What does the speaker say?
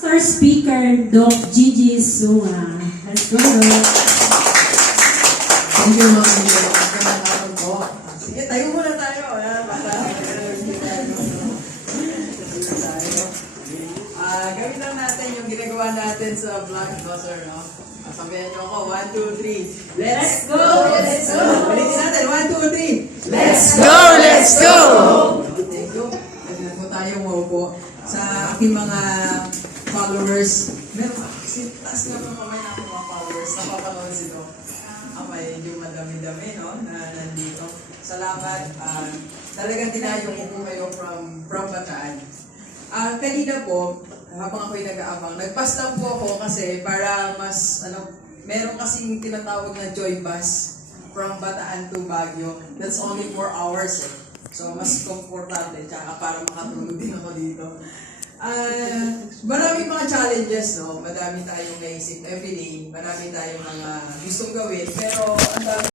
First speaker, Doc Gigi Sua. Let's go, Doc. Thank you, Ma'am. Magandang araw po. Sige, tayo muna tayo. Gawin lang natin yung ginagawa natin sa vlog, no, sir, no? Sabihan niyo ako, 1, 2, 3. Let's go! Let's go! Balikin natin, 1, 2, 3. Let's go! Let's go! Thank you. Pwede na po tayo maupo. Sa aking mga followers, meron pa kasi taas nga po kamay na mga followers. Napapanood sila. Medyo madami-dami, no, na nandito. Salamat. Talagang tinayo ko po kayo from Bataan. Kanina po, habang ako'y nag-aabang, nag-pass lang po ako kasi para mas, meron kasing tinatawag na joy bus from Bataan to Baguio. That's only 4 hours eh. So, mas komportable, tsaka para makatulog din ako dito. Marami mga challenges, no? Madami tayong naisip everyday, marami tayong mga gustong gawin, pero ang dami